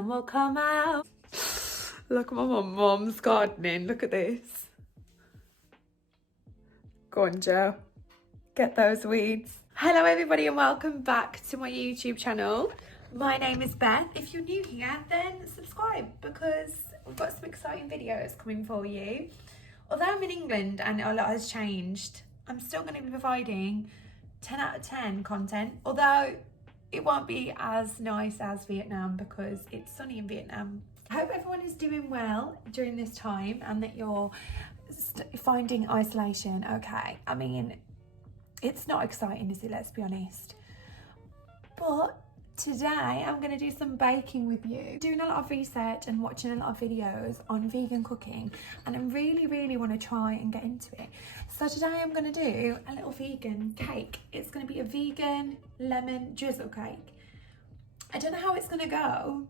sun will come out. Look at my mum's gardening. Look at this. Go on, Joe. Get those weeds. Hello everybody and welcome back to my YouTube channel. My name is Beth. If you're new here, then subscribe because we've got some exciting videos coming for you. Although I'm in England and a lot has changed, I'm still going to be providing 10 out of 10 content, although it won't be as nice as Vietnam because it's sunny in Vietnam. I hope everyone is doing well during this time and that you're finding isolation okay. I mean, it's not exciting, is it? Let's be honest. But today I'm going to do some baking with you. Doing a lot of research and watching a lot of videos on vegan cooking, and I really want to try and get into it. So today I'm going to do a little vegan cake. It's going to be a vegan lemon drizzle cake. I don't know how it's going to go,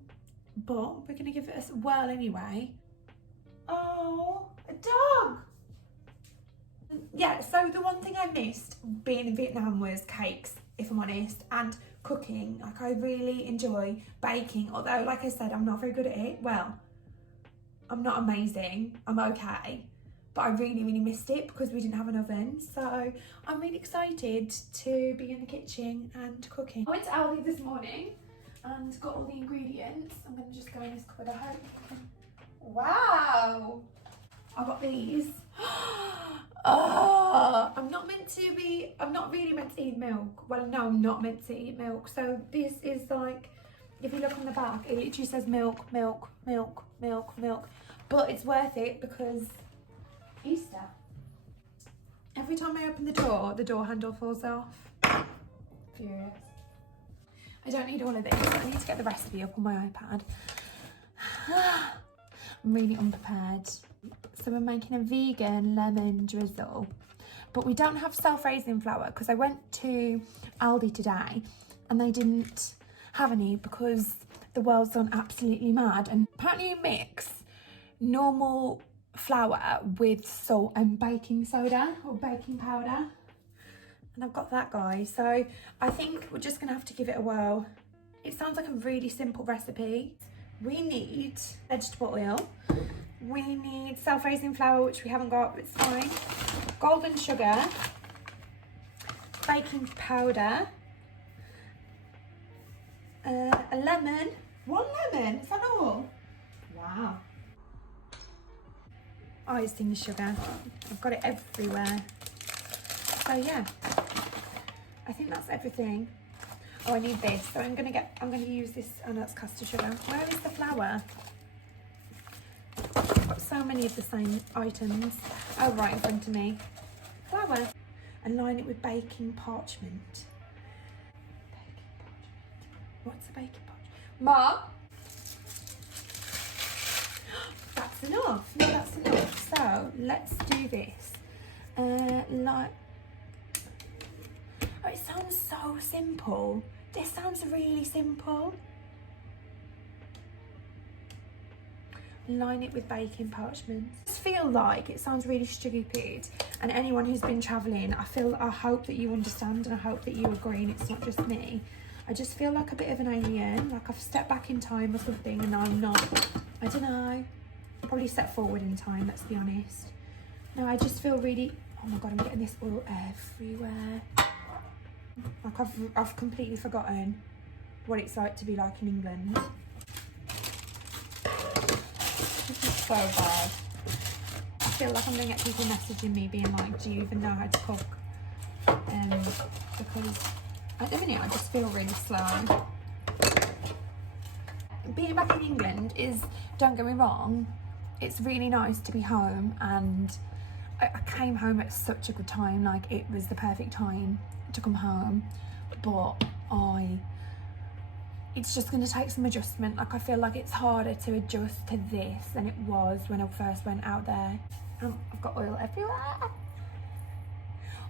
but we're going to give it a whirl anyway. Oh, a dog! Yeah, so the one thing I missed being in Vietnam was cakes, if I'm honest, and cooking. Like, I really enjoy baking, although, like I said, I'm not very good at it. Well, I'm not amazing, I'm okay, but I really missed it because we didn't have an oven. So I'm really excited to be in the kitchen and cooking. I went to Aldi this morning and got all the ingredients. I'm going to just go in this cupboard. I hope you can... Wow! I got these. Oh, I'm not really meant to eat milk. Well, no, I'm not meant to eat milk. So this is like, if you look on the back, it literally says milk. But it's worth it because Easter. Every time I open the door handle falls off. Furious. I don't need all of this. I need to get the recipe up on my iPad. I'm really unprepared. So we're making a vegan lemon drizzle, but we don't have self-raising flour because I went to Aldi today and they didn't have any because the world's gone absolutely mad. And apparently you mix normal flour with salt and baking soda or baking powder. And I've got that, guys. So I think we're just gonna have to give it a whirl. It sounds like a really simple recipe. We need vegetable oil. We need self-raising flour, which we haven't got, but it's fine. Golden sugar, baking powder, a lemon. One lemon, is that all? Wow. Icing sugar. I've got it everywhere. So yeah, I think that's everything. Oh, I need this. So I'm gonna use this. Oh no, it's custard sugar. Where is the flour? I've got so many of the same items. Oh, right in front of me. Flour. And line it with baking parchment. What's a baking parchment? Mom? That's enough. No, that's enough. So let's do this. Oh, it sounds so simple. This sounds really simple. Line it with baking parchment. I just feel like it sounds really stupid, and anyone who's been travelling, I hope that you understand and I hope that you agree and it's not just me. I just feel like a bit of an alien, like I've stepped back in time or something and I'm not. I don't know, probably step forward in time, let's be honest. No, I just feel really, oh my god, I'm getting this oil everywhere. Like I've completely forgotten what it's like to be like in England. This is so bad. I feel like I'm going to get people messaging me being like, do you even know how to cook? Because at the minute I just feel really slow. Being back in England is, don't get me wrong, it's really nice to be home, and I came home at such a good time. Like, it was the perfect time to come home, but it's just going to take some adjustment. Like, I feel like it's harder to adjust to this than it was when I first went out there. I've got oil everywhere.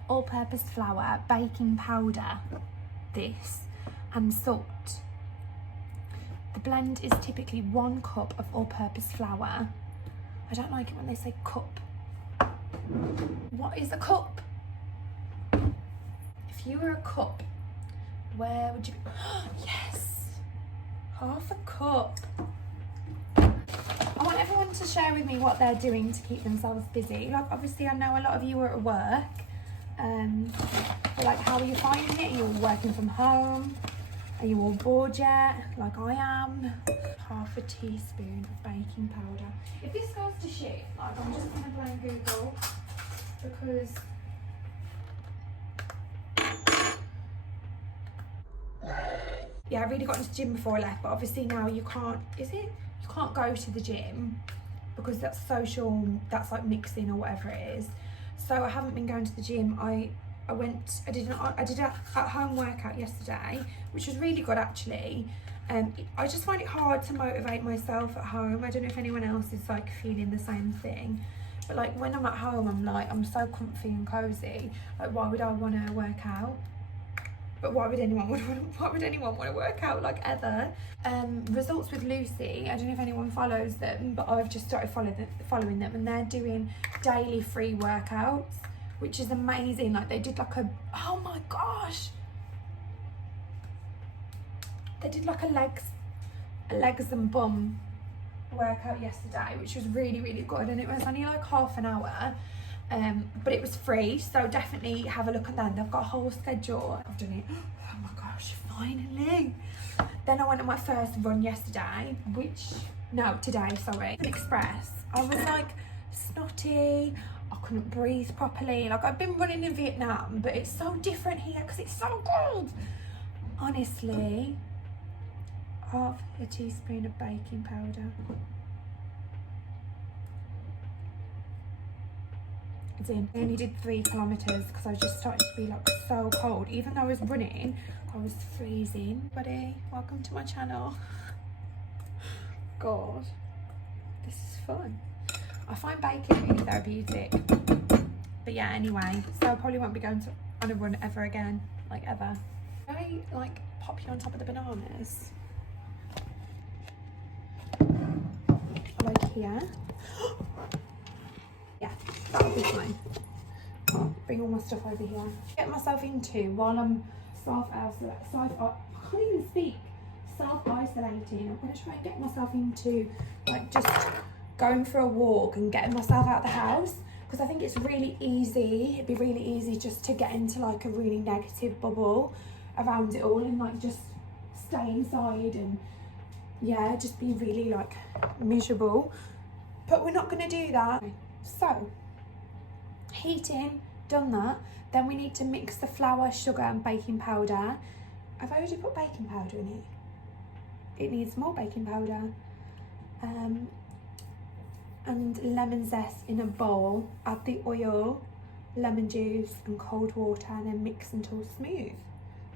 All-purpose flour, baking powder, this, and salt. The blend is typically 1 cup of all-purpose flour. I don't like it when they say cup. What is a cup? If you were a cup, where would you be? Yes! half a cup. I want everyone to share with me what they're doing to keep themselves busy. Like, obviously I know a lot of you are at work, but like, how are you finding it? Are you all working from home? Are you all bored yet? Like I am. Half a teaspoon of baking powder. If this goes to shit, like, I'm just gonna blame Google, because yeah, I really got into the gym before I left, but obviously now you can't, you can't go to the gym because that's social, that's like mixing or whatever it is. So I haven't been going to the gym. I did an at-home workout yesterday, which was really good actually. I just find it hard to motivate myself at home. I don't know if anyone else is like feeling the same thing, but like when I'm at home, I'm so comfy and cozy. Like, why would I want to work out? But why would anyone want to work out, like, ever? Results with Lucy, I don't know if anyone follows them, but I've just started following them, and they're doing daily free workouts, which is amazing. Like, they did like oh my gosh, they did like a legs and bum workout yesterday, which was really, really good, and it was only like half an hour. But it was free, so definitely have a look at that. They've got a whole schedule. I've done it. Oh my gosh, finally. Then I went on my first run yesterday, today, sorry. Express. I was like snotty. I couldn't breathe properly. Like, I've been running in Vietnam, but it's so different here because it's so cold. Honestly, half a teaspoon of baking powder. In. I only did 3 kilometers because I just started to be like so cold. Even though I was running, I was freezing. Buddy, welcome to my channel. God, this is fun. I find baking really therapeutic. But yeah, anyway, so I probably won't be going on a run ever again, like ever. Can I like pop you on top of the bananas? Like here. Yeah, that'll be fine. Bring all my stuff over here. Get myself into while I'm I can't even speak. Self-isolating. I'm going to try and get myself into like just going for a walk and getting myself out of the house, because I think it's really easy. It'd be really easy just to get into like a really negative bubble around it all and like just stay inside and yeah, just be really like miserable. But we're not going to do that. So, heating, done that. Then we need to mix the flour, sugar and baking powder. I've already put baking powder in it. It needs more baking powder. And lemon zest in a bowl. Add the oil, lemon juice and cold water, and then mix until smooth.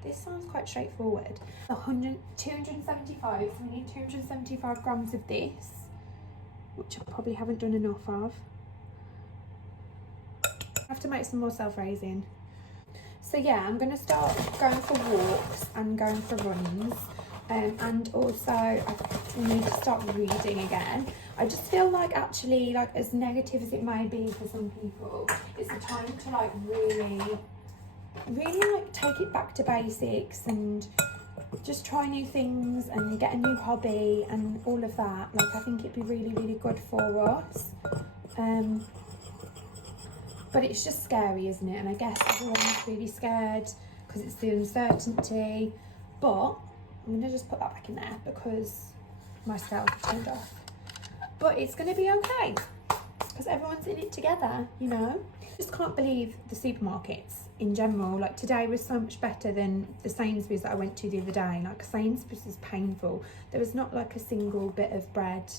This sounds quite straightforward. 275, so we need 275 grams of this, which I probably haven't done enough of. I have to make some more self-raising. So yeah, I'm going to start going for walks and going for runs. And also I need to start reading again. I just feel like actually, like, as negative as it may be for some people, it's a time to like really like take it back to basics and just try new things and get a new hobby and all of that. Like, I think it'd be really, really good for us. But it's just scary, isn't it? And I guess everyone's really scared because it's the uncertainty. But I'm gonna just put that back in there because my scales are turned off. But it's gonna be okay because everyone's in it together, you know? Just can't believe the supermarkets in general. Like, today was so much better than the Sainsbury's that I went to the other day. Like, Sainsbury's was painful. There was not like a single bit of bread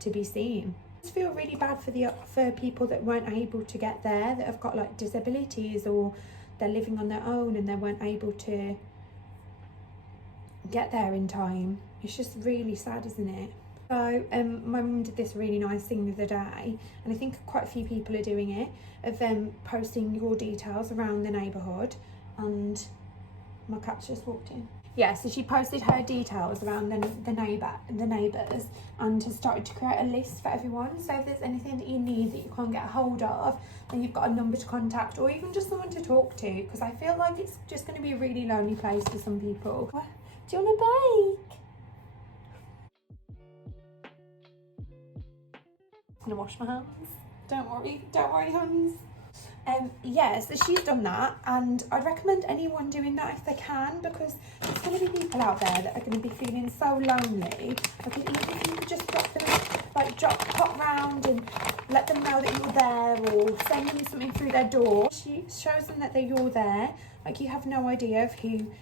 to be seen. I just feel really bad for people that weren't able to get there, that have got like disabilities or they're living on their own and they weren't able to get there in time. It's just really sad, isn't it? So my mum did this really nice thing the other day, and I think quite a few people are doing it, of them posting your details around the neighbourhood. And my cat just walked in. Yeah, so she posted her details around the neighbours and has started to create a list for everyone. So if there's anything that you need that you can't get a hold of, then you've got a number to contact, or even just someone to talk to, because I feel like it's just going to be a really lonely place for some people. Do you want a bike? gonna wash my hands. Don't worry, hands. Yeah, so she's done that, and I'd recommend anyone doing that if they can, because there's going to be people out there that are going to be feeling so lonely. Like, even if you could just drop them, like pop round and let them know that you're there, or send them something through their door. She shows them that you're there. Like, you have no idea of who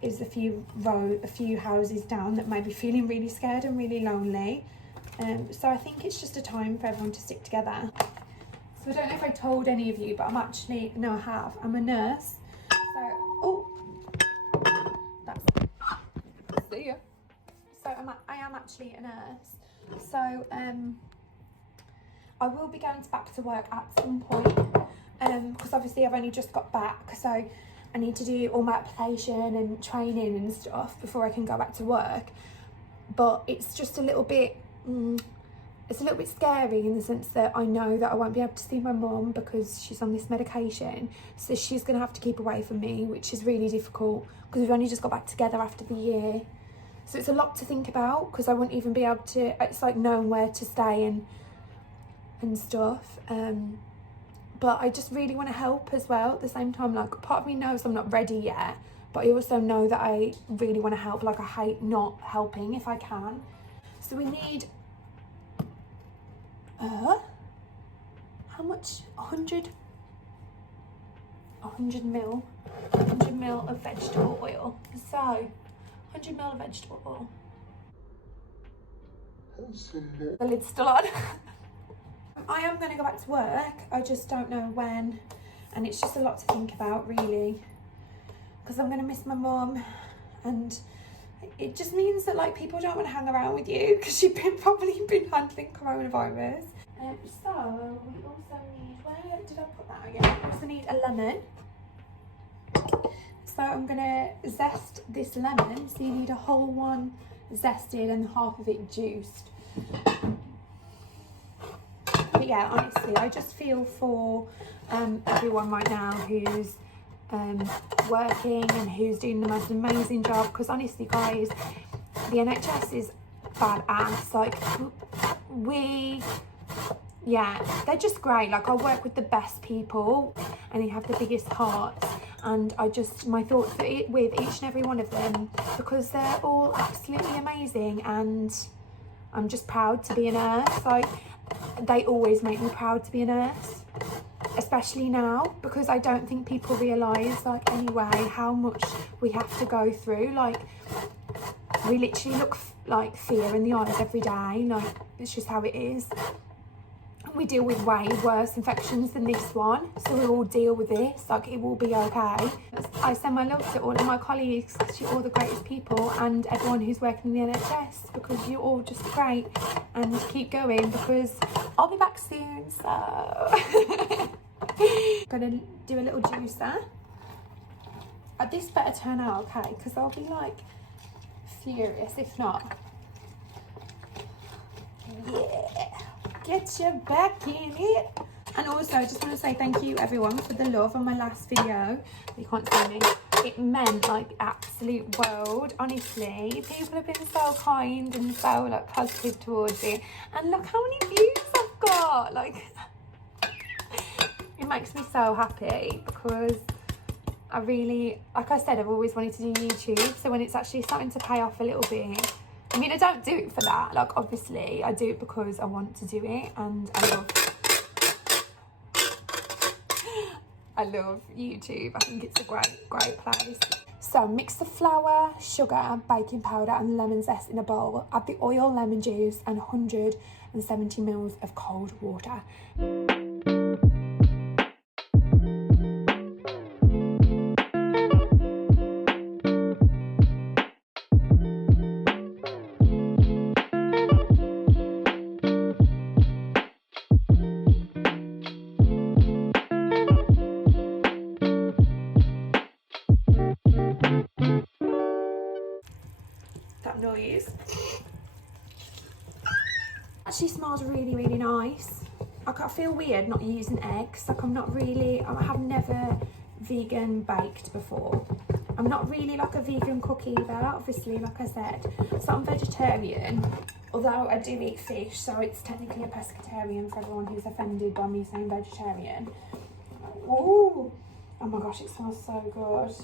is a few houses down that might be feeling really scared and really lonely. So I think it's just a time for everyone to stick together. So I don't know if I told any of you, but I'm actually, no I have, I'm a nurse. So, see ya. So I am actually a nurse. So I will be going back to work at some point, because obviously I've only just got back, so I need to do all my application and training and stuff before I can go back to work. But it's just a little bit, it's a little bit scary in the sense that I know that I won't be able to see my mum because she's on this medication. So she's going to have to keep away from me, which is really difficult because we've only just got back together after the year. So it's a lot to think about because I wouldn't even be able to, it's like knowing where to stay and stuff. But I just really want to help as well at the same time. Like, part of me knows I'm not ready yet, but I also know that I really want to help. Like, I hate not helping if I can. So we need how much? 100 ml of vegetable oil. So 100 ml of vegetable oil. The lid's still on. I am going to go back to work, I just don't know when, and it's just a lot to think about really, because I'm going to miss my mum, and it just means that like people don't want to hang around with you because you've probably been handling coronavirus. So we also need, where did I put that again? We also need a lemon. So I'm going to zest this lemon, so you need a whole one zested and half of it juiced. But yeah, honestly, I just feel for everyone right now who's working and who's doing the most amazing job, because honestly guys, the NHS is badass. Like, they're just great. Like, I work with the best people and they have the biggest hearts, and my thoughts with each and every one of them, because they're all absolutely amazing, and I'm just proud to be a nurse. Like, they always make me proud to be a nurse, especially now, because I don't think people realise, like, anyway, how much we have to go through. Like, we literally look like fear in the eyes every day. Like, it's just how it is. We deal with way worse infections than this one, so we'll all deal with this. Like, it will be okay. I send my love to all of my colleagues, because you're all the greatest people, and everyone who's working in the NHS, because you're all just great, and keep going, because I'll be back soon. So gonna do a little juicer. This better turn out okay, because I'll be like furious if not. Yeah, get your back in it. And also, I just want to say thank you everyone for the love on my last video. You can't see me. It meant like absolute world. Honestly, people have been so kind and so like positive towards it. And look how many views I've got. Like, it makes me so happy, because I really, like I said, I've always wanted to do YouTube. So when it's actually starting to pay off a little bit, I mean, I don't do it for that. Like, obviously, I do it because I want to do it, and I love YouTube. I think it's a great place. So mix the flour, sugar, baking powder and lemon zest in a bowl. Add the oil, lemon juice and 170 ml of cold water. That noise actually smells really nice. I feel weird not using eggs. Like, I have never vegan baked before. I'm not really like a vegan cook either, obviously, like I said. So I'm vegetarian, Although I do eat fish, so it's technically a pescatarian for everyone who's offended by me saying vegetarian. Ooh, oh my gosh, it smells so good.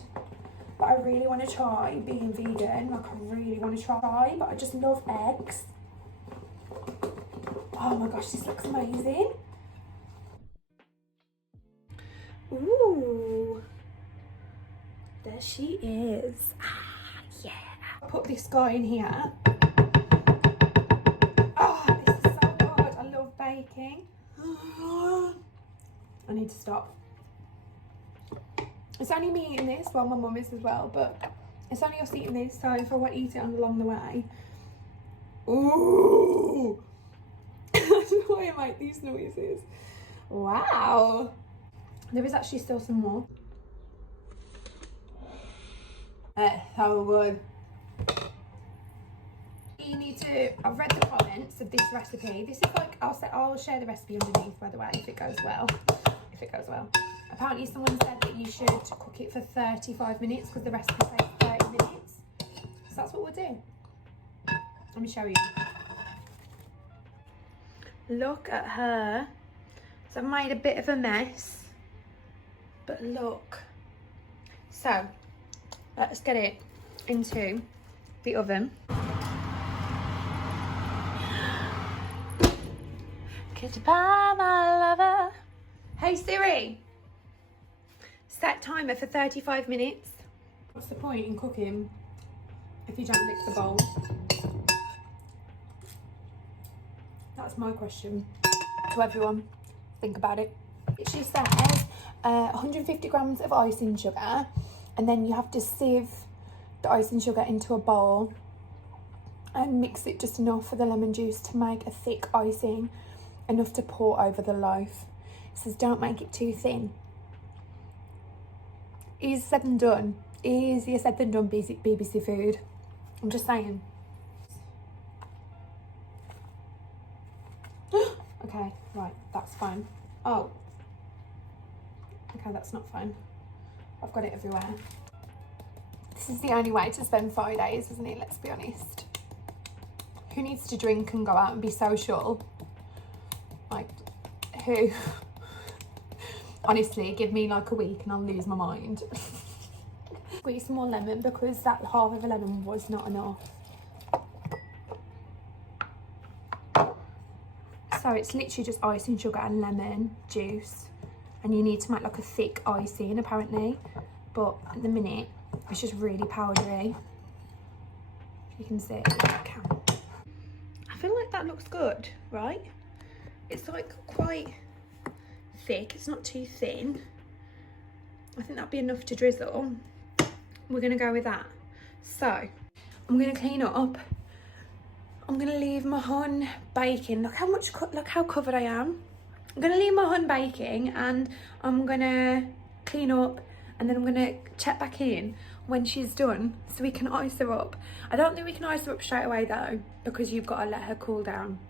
But I really want to try being vegan. Like, I really want to try, but I just love eggs. Oh my gosh, this looks amazing. Ooh, there she is. Ah, yeah. I'll put this guy in here. Oh, this is so good. I love baking. I need to stop. It's only me eating this, well, my mum is as well, but it's only us eating this, so if I want to eat it along the way. Ooh! I don't know why I make these noises. Wow! There is actually still some more. So good. You need to, I've read the comments of this recipe. This is like, I'll share the recipe underneath, by the way, if it goes well. If it goes well. Apparently someone said that you should cook it for 35 minutes because the recipe takes 30 minutes. So that's what we'll do. Let me show you. Look at her. So I've made a bit of a mess. But look. So, let's get it into the oven. Goodbye, my lover. Hey Siri. Set timer for 35 minutes. What's the point in cooking if you don't lick the bowl? That's my question to everyone. Think about it. It just says 150 grams of icing sugar, and then you have to sieve the icing sugar into a bowl and mix it just enough for the lemon juice to make a thick icing, enough to pour over the loaf. It says don't make it too thin. Easier said than done. Easier said than done, BBC food. I'm just saying. Okay, right, that's fine. Oh. Okay, that's not fine. I've got it everywhere. This is the only way to spend Fridays, isn't it? Let's be honest. Who needs to drink and go out and be social? Like, who? Honestly, give me like a week and I'll lose my mind. Squeeze some more lemon because that half of a lemon was not enough. So it's literally just icing sugar and lemon juice. And you need to make like a thick icing apparently. But at the minute, it's just really powdery. You can see, I feel like that looks good, right? It's like quite thick, it's not too thin. I think that'd be enough to drizzle. We're gonna go with that. So I'm gonna clean up. I'm gonna leave my hun baking. Look how covered I am. I'm gonna leave my hun baking and I'm gonna clean up, and then I'm gonna check back in when she's done so we can ice her up. I don't think we can ice her up straight away though, because you've got to let her cool down.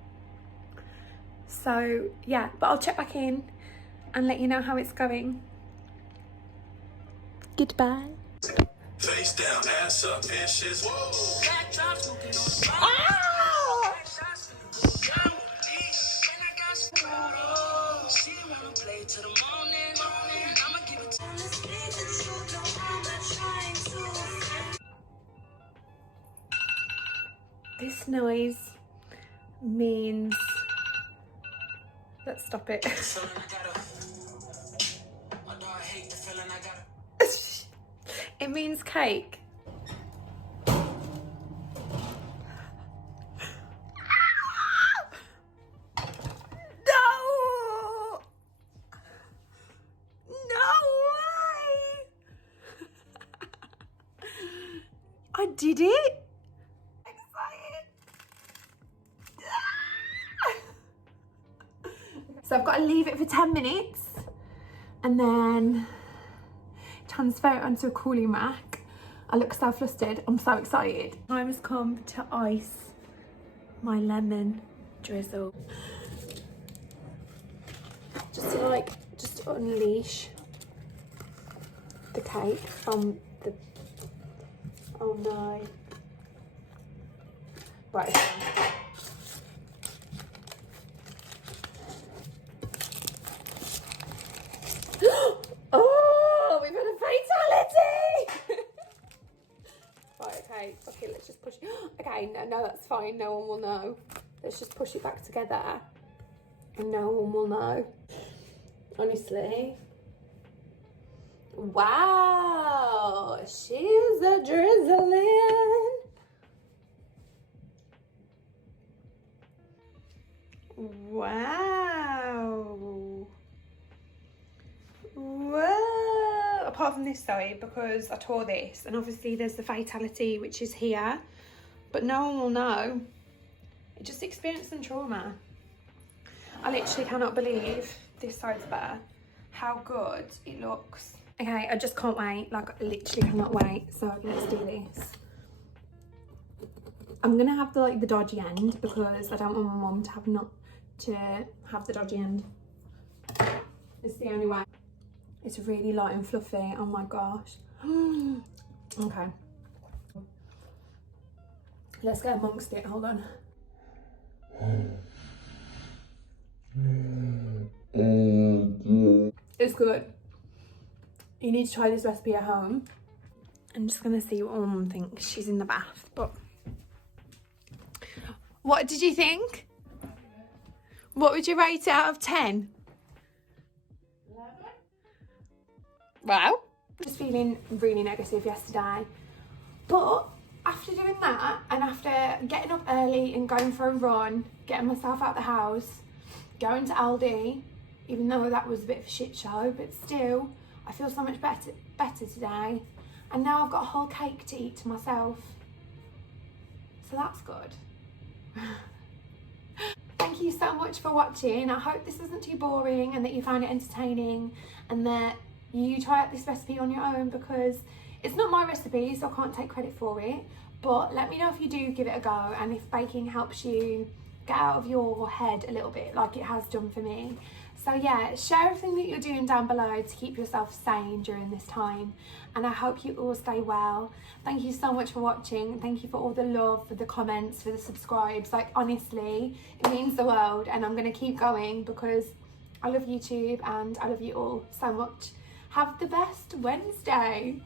So yeah, but I'll check back in and let you know how it's going. Goodbye. Face down, ass up, inches. This noise means, let's stop it. It means cake. I did it. Excited. So I've got to leave it for 10 minutes and then transfer it onto a cooling rack. I look so flustered. I'm so excited. Time has come to ice my lemon drizzle. Just to unleash the cake from the, oh no. Right, No, that's fine. No one will know. Let's just push it back together and no one will know. Honestly. Wow, she's a drizzling. Wow. Whoa. Apart from this side, because I tore this, and obviously there's the fatality which is here, but no one will know. It just experienced some trauma. I literally cannot believe this side's better. How good it looks. Okay, I just can't wait. Like, I literally cannot wait. So let's do this. I'm gonna have the dodgy end because I don't want my mum to have the dodgy end. It's the only way. It's really light and fluffy. Oh my gosh. Okay. Let's get amongst it. Hold on. It's good. You need to try this recipe at home. I'm just gonna see what my mum thinks. She's in the bath, but what did you think? What would you rate it out of 10? 11. Wow. Just feeling really negative yesterday, but after doing that and after getting up early and going for a run, getting myself out the house, going to Aldi, even though that was a bit of a shit show, but still I feel so much better today, and now I've got a whole cake to eat to myself, so that's good. Thank you so much for watching. I hope this isn't too boring and that you found it entertaining and that you try out this recipe on your own, because it's not my recipe, so I can't take credit for it, but let me know if you do give it a go and if baking helps you get out of your head a little bit like it has done for me. So yeah, share everything that you're doing down below to keep yourself sane during this time, and I hope you all stay well. Thank you so much for watching. Thank you for all the love, for the comments, for the subscribes. Like, honestly, it means the world, and I'm going to keep going because I love YouTube and I love you all so much. Have the best Wednesday.